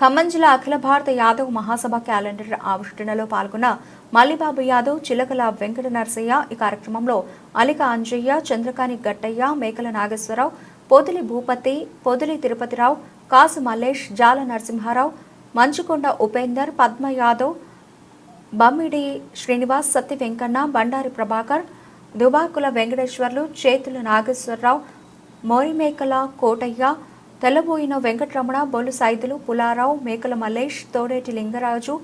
ఖమ్మం జిల్లా అఖిల భారత యాదవ్ మహాసభ క్యాలెండర్ ఆవిష్కరణలో పాల్గొన్న మల్లిబాబు యాదవ్ చిలకల వెంకట నరసయ్య ఈ కార్యక్రమంలో అలిక అంజయ్య చంద్రకాని గట్టయ్య మేకల నాగేశ్వరరావు పొదిలి భూపతి పొదిలి తిరుపతిరావు కాసు మల్లేష్ జాల నరసింహారావు మంచుకొండ ఉపేందర్ పద్మ యాదవ్ బమ్మిడి శ్రీనివాస్ సత్య వెంకన్న బండారి ప్రభాకర్ దుబాకుల వెంకటేశ్వర్లు చేతుల నాగేశ్వరరావు మోరిమేకల కోటయ్య తెల్లబోయిన వెంకటరమణ బొలు సైదులు పులారావు మేకల మల్లేష్ తోడేటి లింగరాజు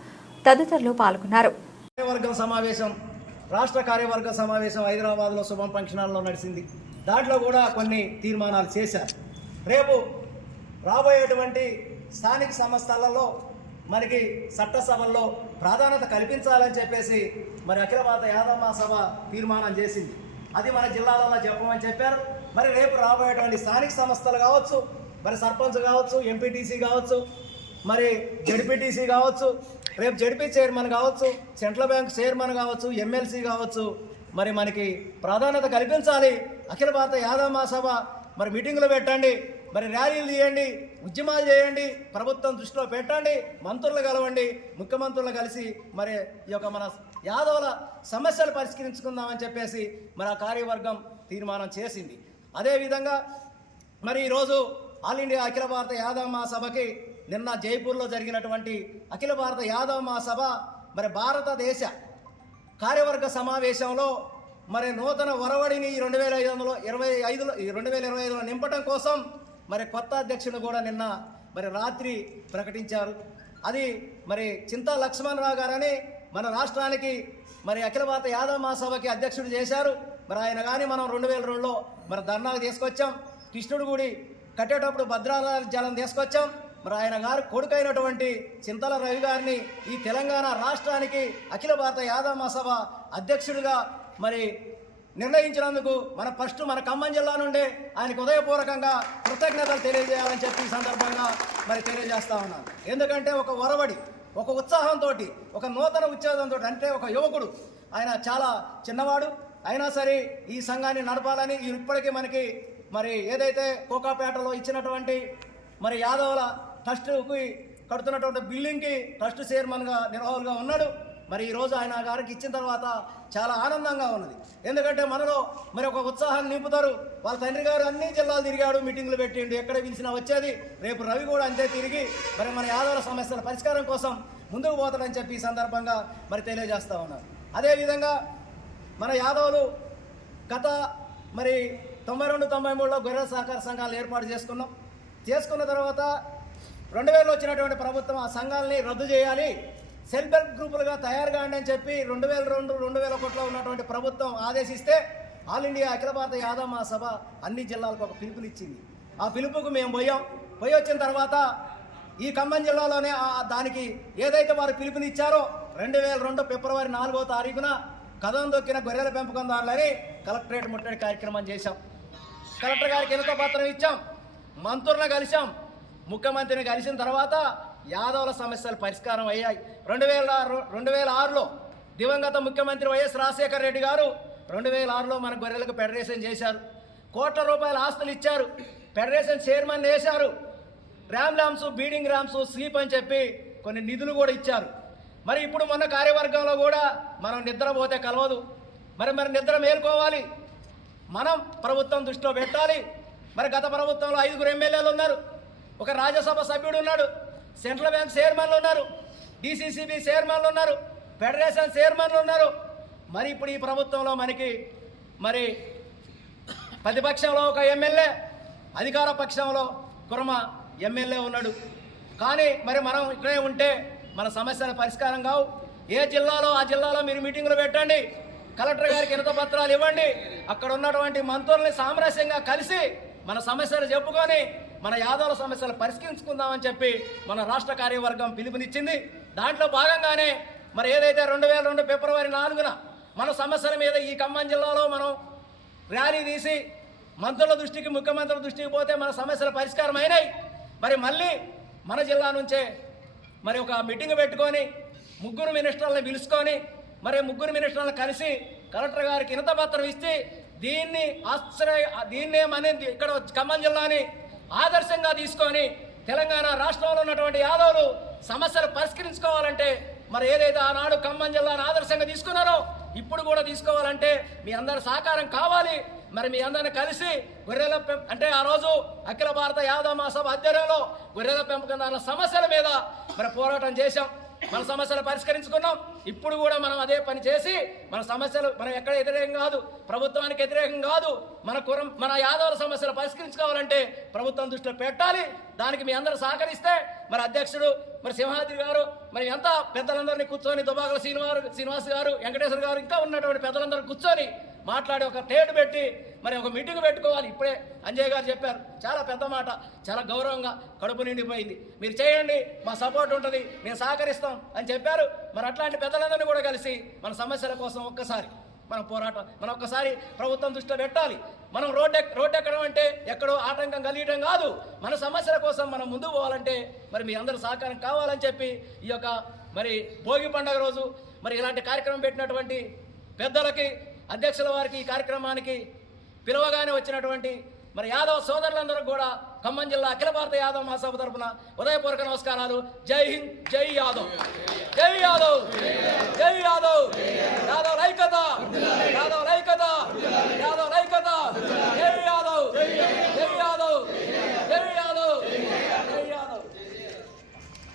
తదితరులు పాల్గొన్నారు. కార్యవర్గం సమావేశం రాష్ట్ర కార్యవర్గ సమావేశం హైదరాబాద్లో శుభం ఫంక్షనాల్లో నడిచింది. దాంట్లో కూడా కొన్ని తీర్మానాలు చేశారు. రేపు రాబోయేటువంటి స్థానిక సంస్థలలో మనకి చట్టసభల్లో ప్రాధాన్యత కల్పించాలని చెప్పేసి మరి అఖిల భారత యాదవ మహాసభ తీర్మానం చేసింది. అది మన జిల్లాలలో చెప్పమని చెప్పారు. మరి రేపు రాబోయేటువంటి స్థానిక సంస్థలు కావచ్చు మరి సర్పంచ్ కావచ్చు ఎంపీటీసీ కావచ్చు మరి జడ్పీటీసీ కావచ్చు రేపు జడ్పీ చైర్మన్ కావచ్చు సెంట్రల్ బ్యాంక్ చైర్మన్ కావచ్చు ఎమ్మెల్సీ కావచ్చు మరి మనకి ప్రాధాన్యత కల్పించాలి. అఖిల భారత యాదవ మహాసభ మరి మీటింగులు పెట్టండి మరి ర్యాలీలు తీయండి ఉద్యమాలు చేయండి ప్రభుత్వం దృష్టిలో పెట్టండి మంత్రులు కలవండి ముఖ్యమంత్రులు కలిసి మరి ఈ యొక్క మన యాదవుల సమస్యలు పరిష్కరించుకుందామని చెప్పేసి మరి ఆ కార్యవర్గం తీర్మానం చేసింది. అదేవిధంగా మరి ఈరోజు ఆల్ ఇండియా అఖిల భారత యాదవ మహాసభకి నిన్న జైపూర్లో జరిగినటువంటి అఖిల భారత యాదవ మహాసభ మరి భారతదేశ కార్యవర్గ సమావేశంలో మరి నూతన ఒరవడిని ఈ రెండు వేల ఐదు వందల ఇరవై ఐదులో ఈ రెండు వేల ఇరవై ఐదులో నింపడం కోసం మరి కొత్త అధ్యక్షుడు కూడా నిన్న మరి రాత్రి ప్రకటించారు. అది మరి చింతా లక్ష్మణరావు గారని మన రాష్ట్రానికి మరి అఖిల భారత యాదవ మహాసభకి అధ్యక్షుడు చేశారు. మరి ఆయన కానీ మనం రెండు వేల రెండులో మరి ధర్నాకు తీసుకొచ్చాం. కృష్ణుడు గుడి కట్టేటప్పుడు భద్రాల జలం తీసుకొచ్చాం. మరి ఆయన గారు కొడుకైనటువంటి చింతల రవి గారిని ఈ తెలంగాణ రాష్ట్రానికి అఖిల భారత యాదవ మహాసభ అధ్యక్షుడిగా మరి నిర్ణయించినందుకు మన ఫస్ట్ మన ఖమ్మం జిల్లా నుండే ఆయనకు ఉదయపూర్వకంగా కృతజ్ఞతలు తెలియజేయాలని చెప్పి ఈ సందర్భంగా మరి తెలియజేస్తా ఉన్నాను. ఎందుకంటే ఒక ఒరవడి ఒక ఉత్సాహంతో ఒక నూతన ఉత్సాహంతో అంటే ఒక యువకుడు. ఆయన చాలా చిన్నవాడు. అయినా సరే ఈ సంఘాన్ని నడపాలని ఇప్పటికీ మనకి మరి ఏదైతే కోకాపేటలో ఇచ్చినటువంటి మరి యాదవుల ట్రస్ట్కి కడుతున్నటువంటి బిల్డింగ్కి ట్రస్ట్ చైర్మన్గా నిర్వాహకులుగా ఉన్నాడు. మరి ఈరోజు ఆయన గారికి ఇచ్చిన తర్వాత చాలా ఆనందంగా ఉన్నది. ఎందుకంటే మనలో మరి ఒక ఉత్సాహాన్ని నింపుతారు. వాళ్ళ తండ్రి గారు అన్ని జిల్లాలు తిరిగాడు మీటింగ్లు పెట్టిండు ఎక్కడ పిలిచినా వచ్చేది. రేపు రవి కూడా అంతే తిరిగి మరి మన యాదవుల సమస్యల పరిష్కారం కోసం ముందుకు పోతాడని చెప్పి ఈ సందర్భంగా మరి తెలియజేస్తూ ఉన్నారు. అదేవిధంగా మన యాదవులు గత మరి తొంభై రెండు తొంభై మూడులో గొర్రెల సహకార సంఘాలు ఏర్పాటు చేసుకున్నాం. చేసుకున్న తర్వాత రెండు వేలలో వచ్చినటువంటి ప్రభుత్వం ఆ సంఘాలని రద్దు చేయాలి. సెల్ఫ్ హెల్ప్ గ్రూపులుగా తయారు కాండి అని చెప్పి రెండు వేల రెండు రెండు వేల ఒకటిలో ఉన్నటువంటి ప్రభుత్వం ఆదేశిస్తే ఆల్ ఇండియా అఖిల భారత యాదవ మహాసభ అన్ని జిల్లాలకు ఒక పిలుపునిచ్చింది ఆ పిలుపుకు మేము పోయాం. పోయి వచ్చిన తర్వాత ఈ ఖమ్మం జిల్లాలోనే దానికి ఏదైతే వారు పిలుపునిచ్చారో రెండు వేల రెండు ఫిబ్రవరి నాలుగో తారీఖున కథం దొక్కిన గొర్రెల పెంపకందారులని కలెక్టరేట్ ముట్టడి కార్యక్రమం చేశాం. కలెక్టర్ గారికి ఎన్నిక పత్రం ఇచ్చాం. మంత్రులను కలిసాం ముఖ్యమంత్రిని కలిసిన తర్వాత యాదవుల సమస్యలు పరిష్కారం అయ్యాయి. రెండు వేల రెండు వేల ఆరులో దివంగత ముఖ్యమంత్రి వైఎస్ రాజశేఖర రెడ్డి గారు రెండు వేల ఆరులో మన గొర్రెలకు ఫెడరేషన్ చేశారు. కోట్ల రూపాయల ఆస్తులు ఇచ్చారు. ఫెడరేషన్ చైర్మన్ వేశారు. Ram lambs breeding rams sheep అని చెప్పి కొన్ని నిధులు కూడా ఇచ్చారు. మరి ఇప్పుడు మొన్న కార్యవర్గంలో కూడా మనం నిద్రపోతే కలవదు. మరి మరి నిద్ర మేల్కోవాలి. మనం ప్రభుత్వం దృష్టిలో పెట్టాలి. మరి గత ప్రభుత్వంలో ఐదుగురు ఎమ్మెల్యేలు ఉన్నారు. ఒక రాజ్యసభ సభ్యుడు ఉన్నాడు. సెంట్రల్ బ్యాంక్ చైర్మన్లు ఉన్నారు. డిసిసిబి చైర్మన్లు ఉన్నారు. ఫెడరేషన్ చైర్మన్లు ఉన్నారు. మరి ఇప్పుడు ఈ ప్రభుత్వంలో మనకి మరి ప్రతిపక్షంలో ఒక ఎమ్మెల్యే అధికార పక్షంలో కుర్మ ఎమ్మెల్యే ఉన్నాడు. కానీ మరి మనం ఇక్కడే ఉంటే మన సమస్యల పరిష్కారం కావు. ఏ జిల్లాలో ఆ జిల్లాలో మీరు మీటింగులు పెట్టండి. కలెక్టర్ గారికి ఇనత పత్రాలు ఇవ్వండి. అక్కడ ఉన్నటువంటి మంత్రుల్ని సామరస్యంగా కలిసి మన సమస్యలు చెప్పుకొని మన యాదవుల సమస్యలు పరిష్కరించుకుందామని చెప్పి మన రాష్ట్ర కార్యవర్గం పిలుపునిచ్చింది. దాంట్లో భాగంగానే మరి ఏదైతే రెండు వేల రెండు ఫిబ్రవరి నాలుగున మన సమస్యల మీద ఈ ఖమ్మం జిల్లాలో మనం ర్యాలీ తీసి మంత్రుల దృష్టికి ముఖ్యమంత్రుల దృష్టికి పోతే మన సమస్యలు పరిష్కారం అయినాయి మరి మళ్ళీ మన జిల్లా నుంచే మరి ఒక మీటింగ్ పెట్టుకొని ముగ్గురు మినిస్టర్లను పిలుచుకొని మరి ముగ్గురు మినిస్టర్లను కలిసి కలెక్టర్ గారికి ఇనత పత్రం ఇచ్చి దీన్ని ఆశ్రయ దీన్నే అనేది ఇక్కడ ఖమ్మం జిల్లాని ఆదర్శంగా తీసుకొని తెలంగాణ రాష్ట్రంలో ఉన్నటువంటి యాదవులు సమస్యలు పరిష్కరించుకోవాలంటే మరి ఏదైతే ఆనాడు ఖమ్మం జిల్లాను ఆదర్శంగా తీసుకున్నారో ఇప్పుడు కూడా తీసుకోవాలంటే మీ అందరి సహకారం కావాలి. మరి మీ అందరిని కలిసి గొర్రెల పెం అంటే ఆ రోజు అఖిల భారత యాదవ మహాసభ ఆధ్వర్యంలో గొర్రెల పెంపకందారుల సమస్యల మీద మరి పోరాటం చేశాం. మన సమస్యలు పరిష్కరించుకున్నాం. ఇప్పుడు కూడా మనం అదే పని చేసి మన సమస్యలు మనం ఎక్కడ వ్యతిరేకం కాదు ప్రభుత్వానికి వ్యతిరేకం కాదు మన కురం మన యాదవుల సమస్యలు పరిష్కరించుకోవాలంటే ప్రభుత్వం దృష్టిలో పెట్టాలి. దానికి మీ అందరూ సహకరిస్తే మరి అధ్యక్షుడు మరి సింహాద్రి గారు మరి ఎంత పెద్దలందరినీ కూర్చొని దుబాకల శ్రీనివారు శ్రీనివాస్ గారు వెంకటేశ్వర గారు ఇంకా ఉన్నటువంటి పెద్దలందరూ కూర్చొని మాట్లాడి ఒక టేటు పెట్టి మరి ఒక మీటింగ్ పెట్టుకోవాలి. ఇప్పుడే అంజయ్ గారు చెప్పారు. చాలా పెద్ద మాట చాలా గౌరవంగా కడుపు నిండిపోయింది. మీరు చేయండి మా సపోర్ట్ ఉంటుంది మేము సహకరిస్తాం అని చెప్పారు. మరి అట్లాంటి పెద్దలందరినీ కూడా కలిసి మన సమస్యల కోసం ఒక్కసారి మనం పోరాటం మనం ఒక్కసారి ప్రభుత్వం దృష్టిలో పెట్టాలి. మనం రోడ్డు రోడ్డు ఎక్కడం అంటే ఎక్కడో ఆటంకం కలిగడం కాదు. మన సమస్యల కోసం మనం ముందుకు పోవాలంటే మరి మీ అందరూ సహకారం కావాలని చెప్పి ఈ యొక్క మరి భోగి పండుగ రోజు మరి ఇలాంటి కార్యక్రమం పెట్టినటువంటి పెద్దలకి అధ్యక్షుల వారికి ఈ కార్యక్రమానికి పిలవగానే వచ్చినటువంటి మరి యాదవ్ సోదరులందరూ కూడా ఖమ్మం జిల్లా అఖిల భారత యాదవ్ మహాసభ తరపున హృదయపూర్వక నమస్కారాలు. జై హింద్ జై యాదవ్. జై యాదవ్.